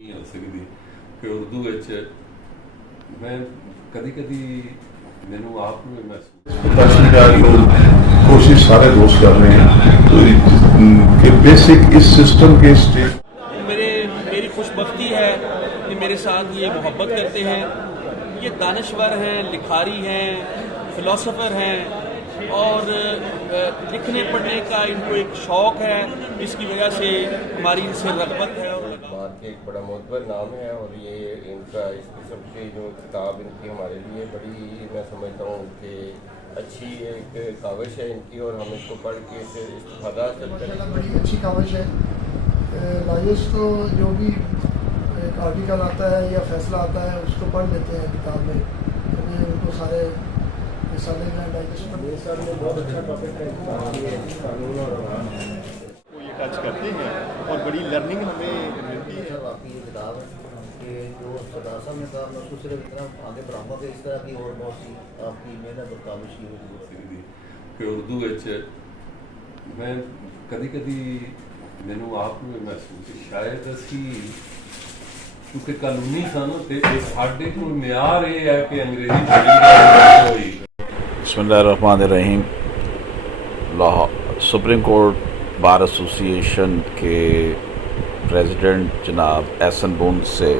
नहीं हो सकती कि उर्दू मैं कदी मैनू आप में महसूस बताने का तो कोशिश सारे दोस्त कर रहे हैं तो कि बेसिक इस सिस्टम के स्टेज मेरी खुशबख्ती है कि मेरे साथ ये मोहब्बत करते हैं। ये दानश्वर हैं, लिखारी हैं, फ़िलासफ़र हैं और लिखने पढ़ने का इनको एक शौक़ है। इसकी वजह से हमारी इनसे रग़बत है और बात के एक बड़ा मोतबर नाम है और ये इनका इस किस्म की जो किताब इनकी हमारे लिए बड़ी मैं समझता हूँ कि अच्छी एक काविश है इनकी और हम इसको पढ़ के इससे इस्तेफादा हासिल करें। बड़ी अच्छी काविश है। लाइस तो जो भी एक आर्टिकल आता है या फैसला आता है उसको पढ़ लेते हैं किताब में, क्योंकि उनको सारे रिसाले में डाइजेस्ट करते हैं। सर ने बहुत अच्छा टॉपिक है कानून और वो ये टच करते हैं और बड़ी लर्निंग हमें मिलती है। आपकी ये किताब है कि जो सरदार साहब ने कहा मैं उसको सिर्फ इतना आगे बढ़ाऊँगा कि इस तरह की और बहुत सी आपकी मेहनत और काविश की हुई कि उर्दू मैं कदी मैनू आप में महसूस शायद असी क्योंकि कानूनी सन तो साढ़े को म्यार ये है कि अंग्रेजी पढ़ी बिस्मिल्लाहिर्रहमानिर्रहीम। Lahore supreme court bar association के प्रेसिडेंट जनाब एहसन बुंद से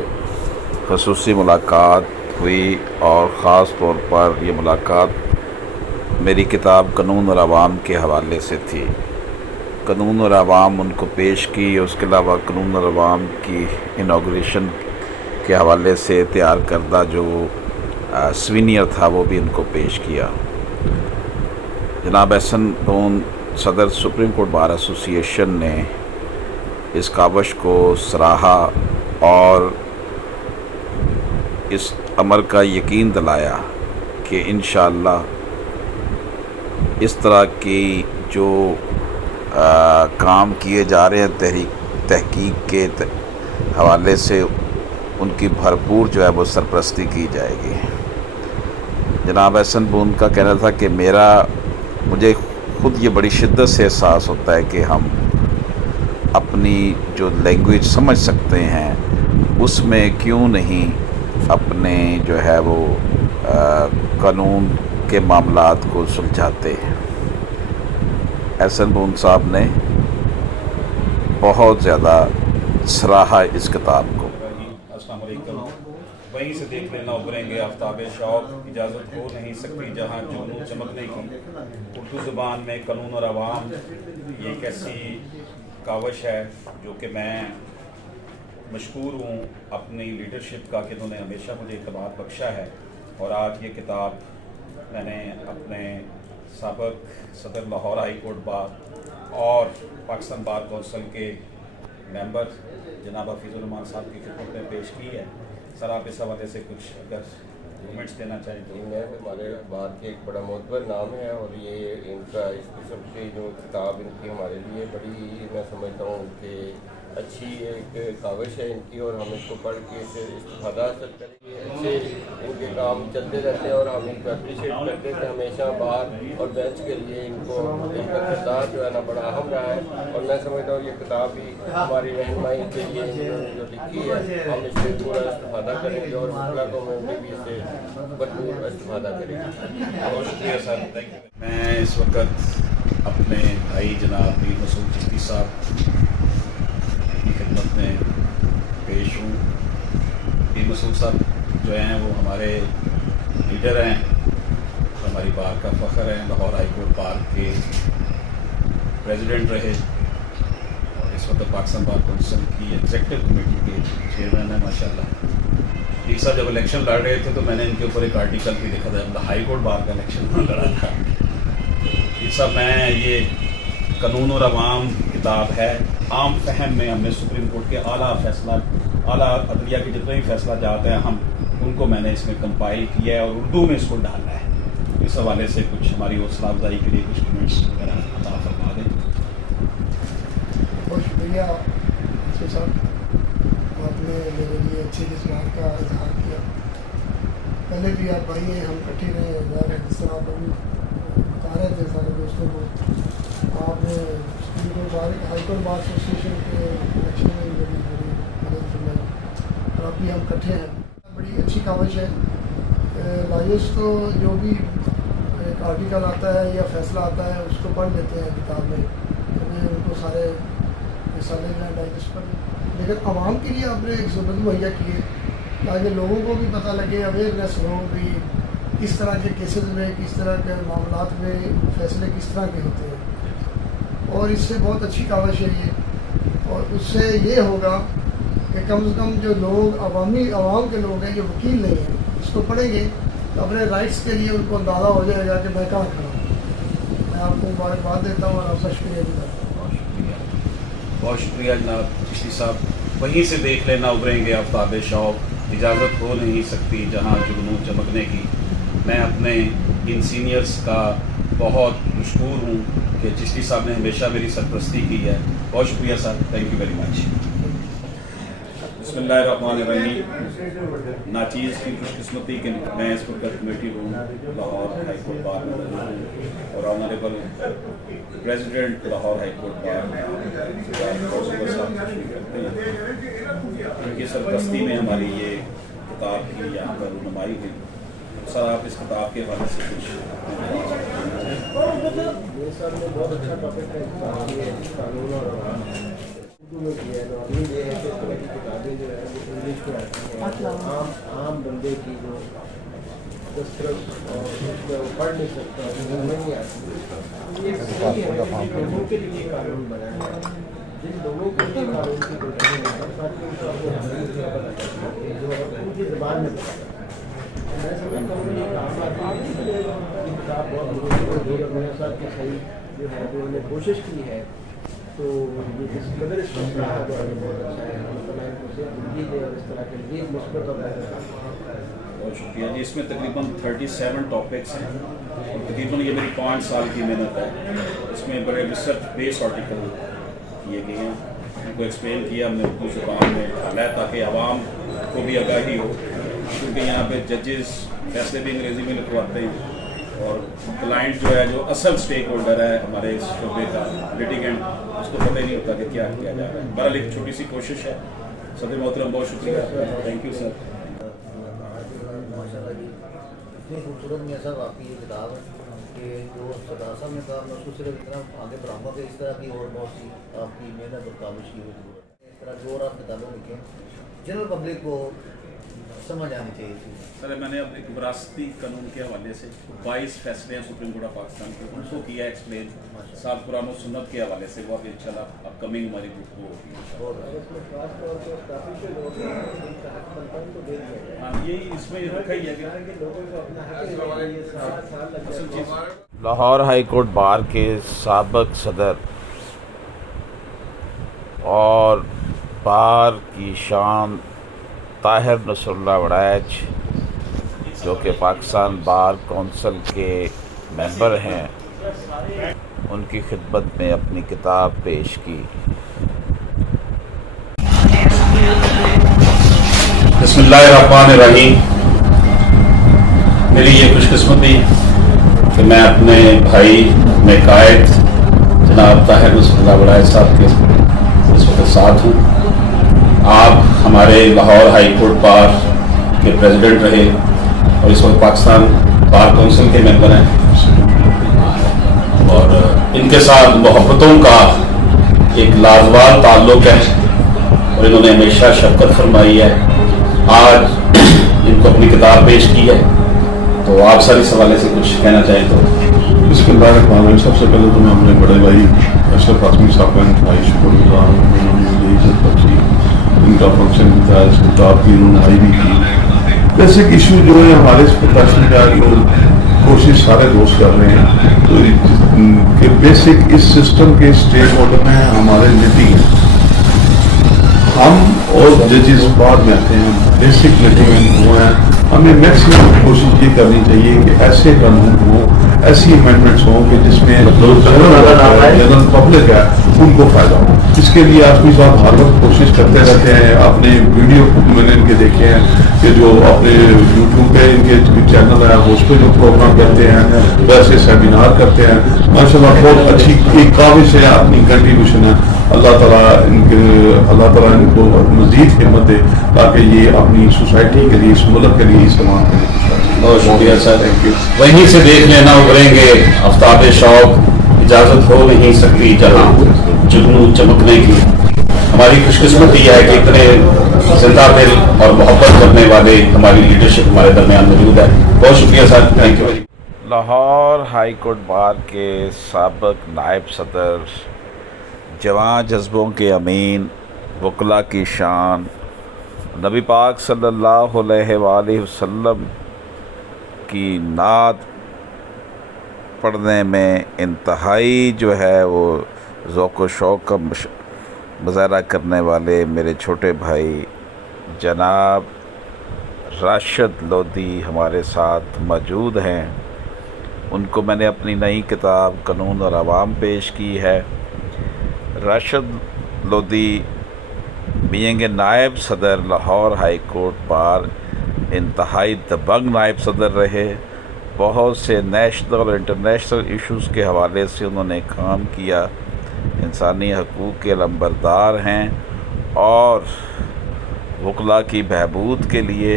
ख़ुसूसी मुलाकात हुई और ख़ास तौर पर ये मुलाकात मेरी किताब कानून और आवाम के हवाले से थी। कानून और आवाम उनको पेश की, उसके अलावा कानून और आवाम की इनाग्रेशन के हवाले से तैयार करदा जो स्वीनियर था वो भी उनको पेश किया। जनाब एहसन बुंद सदर सुप्रीम कोर्ट बार एसोसिएशन ने इस काविश को सराहा और इस अमर का यकीन दिलाया कि इंशाअल्लाह इस तरह की जो काम किए जा रहे हैं तहकीक के हवाले से उनकी भरपूर जो है वो सरपरस्ती की जाएगी। जनाब एहसन बुंद का कहना था कि मुझे खुद ये बड़ी शिद्दत से एहसास होता है कि हम अपनी जो लैंग्वेज समझ सकते हैं उसमें क्यों नहीं अपने जो है वो कानून के मामलात को सुलझाते हैं। एहसन बुंद साहब ने बहुत ज़्यादा सराहा इस किताब को। अस्सलाम वालेकुम। वहीं से देख लेना उभरेंगे आफ्ताब शौक, इजाज़त हो नहीं सकती जहाँ जुनून चमकने की। उर्दू ज़ुबान में कानून और आवाम ये एक ऐसी काविश है जो कि मैं मशकूर हूँ अपनी लीडरशिप का कि उन्होंने हमेशा मुझे इतबार बख्शा है। और आज ये किताब मैंने अपने साबिक़ सदर लाहौर हाई कोर्ट बार और पाकिस्तान बार कौंसिल के मेंबर जनाब हफीज़ुर रहमान साहब की खिदमत में पेश की है। सर आप इस हवाले से कुछ अगर कमेंट्स देना चाहें तो। मैं हमारे बात के एक बड़ा मोतबर नाम है और ये इनका इस किस्म की जो किताब इनकी हमारे लिए बड़ी मैं समझता हूँ कि अच्छी एक काविश है इनकी और हम इसको पढ़ के इससे इस्तेफादा हासिल करेंगे। अच्छे इनके काम चलते रहते हैं और हम इनको अप्रिशिएट करते थे हमेशा बार और बेंच के लिए इनको इनका किरदार जो है ना बड़ा अहम रहा है। और मैं समझता हूँ ये किताब भी हमारी रहनुमाई के लिए जो लिखी है हम इससे पूरा इस्तेफादा करेंगे और अगला को मैं भी इससे भरपूर इस्तेफादा करेंगे। बहुत शुक्रिया सर। मैं इस वक्त अपने भाई जनाब मीर मसूद चिश्ती साहब की खिदमत में पेश हूँ। मीर मसूद साहब जो हैं वो हमारे लीडर हैं, हमारी बार का फ़ख्र हैं। लाहौर हाई कोर्ट बार के प्रेसिडेंट रहे और इस वक्त पाकिस्तान बार कौंसिल की एग्जीक्यूटिव कमेटी के चेयरमैन हैं माशाल्लाह। एक साथ जब इलेक्शन लड़ रहे थे तो मैंने इनके ऊपर एक आर्टिकल भी लिखा था, मतलब हाई कोर्ट बार का इलेक्शन लड़ा था। ये सब मैं ये कानून और आवाम किताब है। आम फहम में हमने सुप्रीम कोर्ट के आला अदलिया के जितने भी फैसला जाते हैं हम उनको मैंने इसमें कंपाइल किया है और उर्दू में इसको डालना है। इस हवाले से कुछ हमारी हौसला अफजाई के लिए कुछ कमेंट्स वगैरह अता फरमा दें। बहुत शुक्रिया साहब, आपने मेरे लिए अच्छे किस्म का इजहार किया। पहले भी आप भाई हैं, हम इकट्ठे रहे जिस तरह आप अभी बता रहे थे सारे दोस्तों को। आपने हाई कोर्ट बार एसोसिएशन के इलेक्शन में बड़ी मदद फरमाई। काफ़ी हम इकट्ठे हैं। बड़ी अच्छी काविश है। लाइस तो जो भी एक आर्टिकल आता है या फैसला आता है उसको पढ़ लेते हैं किताब में, हमें उनको सारे रिसाले हैं डाइजेस्ट पर, लेकिन आवाम के लिए आपने एक सहूलत मुहैया की है ताकि लोगों को भी पता लगे, अवेयरनेस हो भी किस तरह के केसेस में, किस तरह के मामलात में फैसले किस तरह के होते हैं। और इससे बहुत अच्छी काविश है ये, और उससे ये होगा कि कम से कम जो लोग आवाम के लोग हैं जो वकील नहीं हैं, इसको पढ़ेंगे तो अपने राइट्स के लिए उनको अंदाज़ा हो जाएगा कि मैं कहाँ खड़ा हूँ। मैं आपको मुबारकबाद देता हूँ और आपका शुक्रिया भी करता हूँ। बहुत शुक्रिया जनाब चिश्ती साहब। वहीं से देख लेना उभरेंगे आफ्ताब शौक, इजाज़त हो नहीं सकती जहाँ जुगनू चमकने की। मैं अपने इन सीनियर्स का बहुत मशहूर हूँ कि चिश्ती साहब ने हमेशा मेरी सरपरस्ती की है। बहुत शुक्रिया साहब, थैंक यू वेरी मच। बिस्मिल्लाहिर्रहमानिर्रहीम। नाचीज़ की खुशकिस्मती के मैं इस वक्त committee room Lahore high court bar में हूँ और honourable president Lahore high court bar उनकी सरपरस्ती में हमारी ये किताब की यहाँ पर रुनुमाई हुई। सर आप इस किताब के हवाले से कुछ सर ने बहुत अच्छा टॉपिक है कानून और उर्दू में किया है। नॉर्मली ये है कि इस तरह की किताबें जो है वो इंग्लिश में आती हैं, आम बंदे की जो दस्तरस और उसमें वो पढ़ नहीं सकता, समझ नहीं आती। ये सही है कि लोगों के लिए कानून बनाया है, जिन लोगों के लिए कानून की कोशिश है ताकि उनका जो उनकी ज़बान में बताया। मैं समझता हूँ ये काम आती है, किताब बहुत मेरे साथ की सही जो है जो उन्होंने कोशिश की है, तो ये जिस कदर इस मसला है बहुत अच्छा है। और इस तरह के लिए मुस्बत और बहुत शुक्रिया जी। इसमें तकरीबन 37 टॉपिक्स हैं और तकरीबन ये मेरी 5 साल की मेहनत है। इसमें बड़े रिसर्च बेस्ड आर्टिकल किए गए हैं, उनको एक्सप्लेन किया हमने उर्दू ज़बान में डाला है ताकि आवाम को भी आगाही हो, क्योंकि यहाँ पे जजेस फैसले भी अंग्रेज़ी में लिखवाते हैं और क्लाइंट जो है जो असल स्टेक होल्डर है हमारे इस शोबे का लिटिगेंट, उसको पता ही नहीं होता कि क्या किया जा रहा है। बहरहाल एक छोटी सी कोशिश है। सदर मोहतरम बहुत शुक्रिया, थैंक यू सर। माशाल्लाह जी इतनी खूबसूरत में सर आपकी ये किताब है कि जो सरदार साहब ने कहा मैं उसको सिर्फ इतना आगे बढ़ाऊँगा कि इस तरह की और बहुत सी आपकी मेहनत और काविश की हुई जरूरत है। इस तरह जो और आप किताबें लिखें जनरल पब्लिक को समझ आनी चाहिए थी। सर मैंने अब एक विरासती कानून के हवाले से 22 फैसले हैं सुप्रीम कोर्ट ऑफ पाकिस्तान के, उनको किया एक्सप्लेन। साल कुरान और सुन्नत के हवाले से वो अब इंशाल्लाह अपकमिंग हमारी बुक वो होगी। हाँ यही इसमें रखा ही है कि लाहौर हाई कोर्ट बार के साबिक सदर और बार की शान ताहिर नसरुल्लाह वड़ैच, जो कि पाकिस्तान बार कौंसिल के मेंबर हैं, उनकी खिदमत में अपनी किताब पेश की। बिस्मिल्लाहिर्रहमानिर्रहीम। मेरी ये खुशकिस्मती कि मैं अपने भाई में कायद जनाब ताहिर नसरुल्लाह वड़ैच साहब के इस वक्त साथ हूँ। आप हमारे लाहौर हाई कोर्ट बार के प्रेसिडेंट रहे और इस वक्त पाकिस्तान बार कौंसिल के मेंबर हैं और इनके साथ मोहब्बतों का एक लाजवाब ताल्लुक़ है और इन्होंने हमेशा शफकत फरमाई है। आज इनको अपनी किताब पेश की है, तो आप सर इस हवाले से कुछ कहना चाहें तो। बिस्मिल्लाहिर्रहमानिर्रहीम। सबसे पहले तो मैं अपने बड़े भाई अशरफ आज़मी साहब का इंतहाई शुक्रगुज़ार हूँ, उन्होंने मुझे इज्जत बख्शी, इनका फंक्शन भी था, इस किताब की रुनमाई भी की। बेसिक इशू जो है हमारे इस प्रोफेशन का जो कोशिश सारे दोस्त कर रहे हैं तो कि बेसिक इस सिस्टम के स्टेक होल्डर में हमारे लिटिगेंट हम और जजेस बाद में आते हैं, बेसिक लिटिगेंट वो हैं। हमें मैक्सिमम कोशिश ये करनी चाहिए कि ऐसे कानून हो, ऐसी अमेंडमेंट्स हों कि जिसमें जनरल पब्लिक है उनको फायदा हो। इसके लिए आज़मी साहब हर वक्त कोशिश करते रहते हैं। अपने वीडियो मैंने इनके देखे हैं कि जो अपने यूट्यूब पे इनके चैनल है उस पर जो प्रोग्राम करते हैं, वैसे सेमिनार करते हैं। माशाल्लाह बहुत अच्छी एक काविश है, अपनी कंट्रीब्यूशन है। अल्लाह ताला इनको मज़ीद हिम्मत दे। تاکہ یہ اپنی سوسائٹی کے لیے، اس ملک کے لیے استعمال کریں۔ بہت شکریہ سر، وہیں سے دیکھ لینا ابھریں گے آفتاب شوق، اجازت ہو نہیں سکتی جہاں جگنو چمکنے کی۔ ہماری خوش قسمتی ہے کہ اتنے زندہ دل اور محبت کرنے والے ہماری لیڈرشپ ہمارے درمیان موجود ہے۔ بہت شکریہ sir, thank you very much. Lahore high court bar کے سابق نائب صدر، جواں جذبوں کے امین، وکلا کی شان، نبی پاک صلی اللہ علیہ وآلہ وسلم کی نعت پڑھنے میں انتہائی جو ہے وہ ذوق و شوق کا مظاہرہ کرنے والے میرے چھوٹے بھائی جناب راشد لودھی ہمارے ساتھ موجود ہیں۔ ان کو میں نے اپنی نئی کتاب قانون اور عوام پیش کی ہے۔ راشد لودھی بینگ اے نائب صدر لاہور ہائی کورٹ بار انتہائی دبنگ نائب صدر رہے۔ بہت سے نیشنل اور انٹرنیشنل ایشوز کے حوالے سے انہوں نے کام کیا، انسانی حقوق کے علمبردار ہیں اور وکلا کی بہبود کے لیے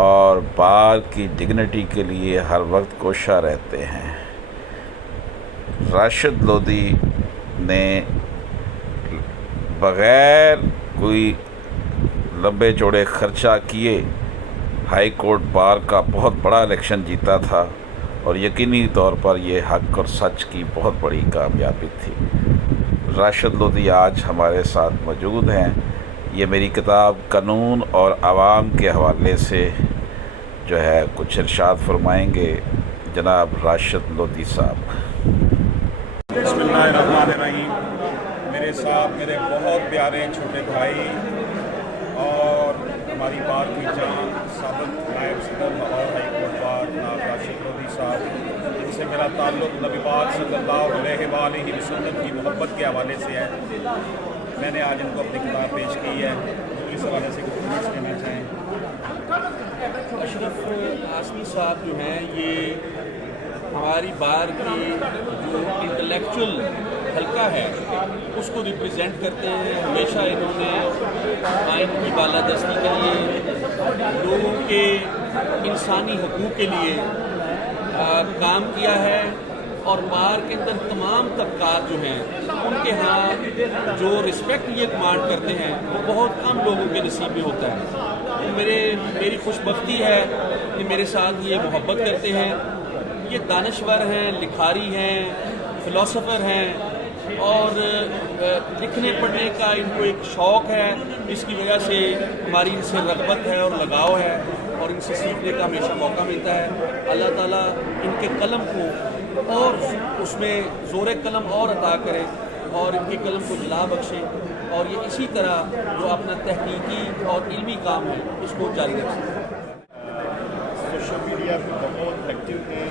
اور بار کی ڈگنیٹی کے لیے ہر وقت کوشاں رہتے ہیں۔ راشد لودھی نے بغیر کوئی لمبے چوڑے خرچہ کیے ہائی کورٹ بار کا بہت بڑا الیکشن جیتا تھا، اور یقینی طور پر یہ حق اور سچ کی بہت بڑی کامیابی تھی۔ راشد لودھی آج ہمارے ساتھ موجود ہیں۔ یہ میری کتاب قانون اور عوام کے حوالے سے جو ہے کچھ ارشاد فرمائیں گے جناب راشد لودھی صاحب۔ بسم اللہ الرحمن الرحیم۔ میرے ساتھ میرے بہت پیارے چھوٹے بھائی اور ہماری بار کی جان سابق نائب صدر لاہور ہائی کورٹ بار جناب راشد لودھی صاحب، جن سے میرا تعلق نبی پاک صلی اللہ علیہ وآلہ وسلم کی محبت کے حوالے سے ہے۔ میں نے آج ان کو اپنی کتاب پیش کی ہے، جو اس حوالے سے کچھ کہنا چاہیں۔ اشرف اعظمی صاحب جو ہیں یہ ہماری بار کی جو انٹلیکچول حلقہ ہے اس کو ریپریزنٹ کرتے ہیں۔ ہمیشہ انہوں نے آئین کی بالادستی کے لیے، لوگوں کے انسانی حقوق کے لیے کام کیا ہے، اور بار کے اندر تمام طبقات جو ہیں ان کے ہاں جو رسپیکٹ یہ کمانڈ کرتے ہیں وہ بہت کم لوگوں کے نصیب میں ہوتا ہے۔ میری خوش بختی ہے کہ میرے ساتھ یہ محبت کرتے ہیں۔ یہ دانشور ہیں، لکھاری ہیں، فلاسفر ہیں، اور لکھنے پڑھنے کا ان کو ایک شوق ہے، اس کی وجہ سے ہماری ان سے رغبت ہے اور لگاؤ ہے، اور ان سے سیکھنے کا ہمیشہ موقع ملتا ہے۔ اللہ تعالیٰ ان کے قلم کو اور اس میں زور قلم اور عطا کرے، اور ان کی قلم کو جلا بخشے، اور یہ اسی طرح جو اپنا تحقیقی اور علمی کام ہے اس کو جاری رکھیں۔ سوشل میڈیا پہ بہت ایکٹیو ہیں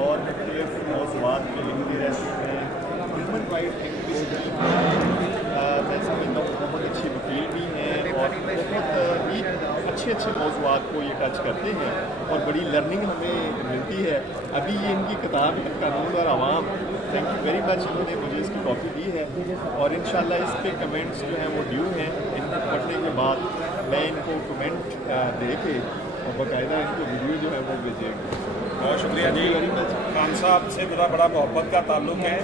اور مختلف موضوعات پہ لکھتے رہتے ہیں۔ ہیومن رائٹ ایکٹیوسٹ بھی میں سمجھتا ہوں بہت اچھے وکیل بھی ہیں، اور بہت ہی اچھے موضوعات کو یہ ٹچ کرتے ہیں، اور بڑی لرننگ ہمیں ملتی ہے۔ ابھی یہ ان کی کتاب ہے قانون اور عوام، تھینک یو ویری مچ، انہوں نے مجھے اس کی کاپی دی ہے، اور انشاءاللہ اس کے کمنٹس جو ہیں وہ ڈیو ہیں۔ ان کو پڑھنے کے بعد میں ان کو کمنٹ دے کے اور باقاعدہ ان کو ویڈیو جو ہے وہ بھیجیں گے۔ بہت شکریہ جی۔ خان صاحب سے میرا بڑا محبت کا تعلق ہے،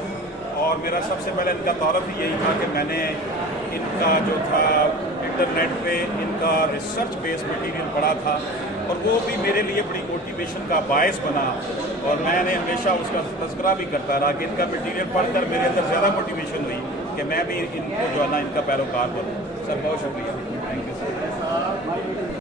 اور میرا سب سے پہلے ان کا تعارف ہی یہی تھا کہ میں نے ان کا جو تھا انٹرنیٹ پہ ان کا ریسرچ بیس مٹیریل پڑھا تھا، اور وہ بھی میرے لیے بڑی موٹیویشن کا باعث بنا، اور میں نے ہمیشہ اس کا تذکرہ بھی کرتا رہا کہ ان کا مٹیریل پڑھ کر میرے اندر زیادہ موٹیویشن ہوئی کہ میں بھی ان کو جو ہے نا ان کا پیروکار بنوں۔ سر بہت شکریہ، تھینک یو سر۔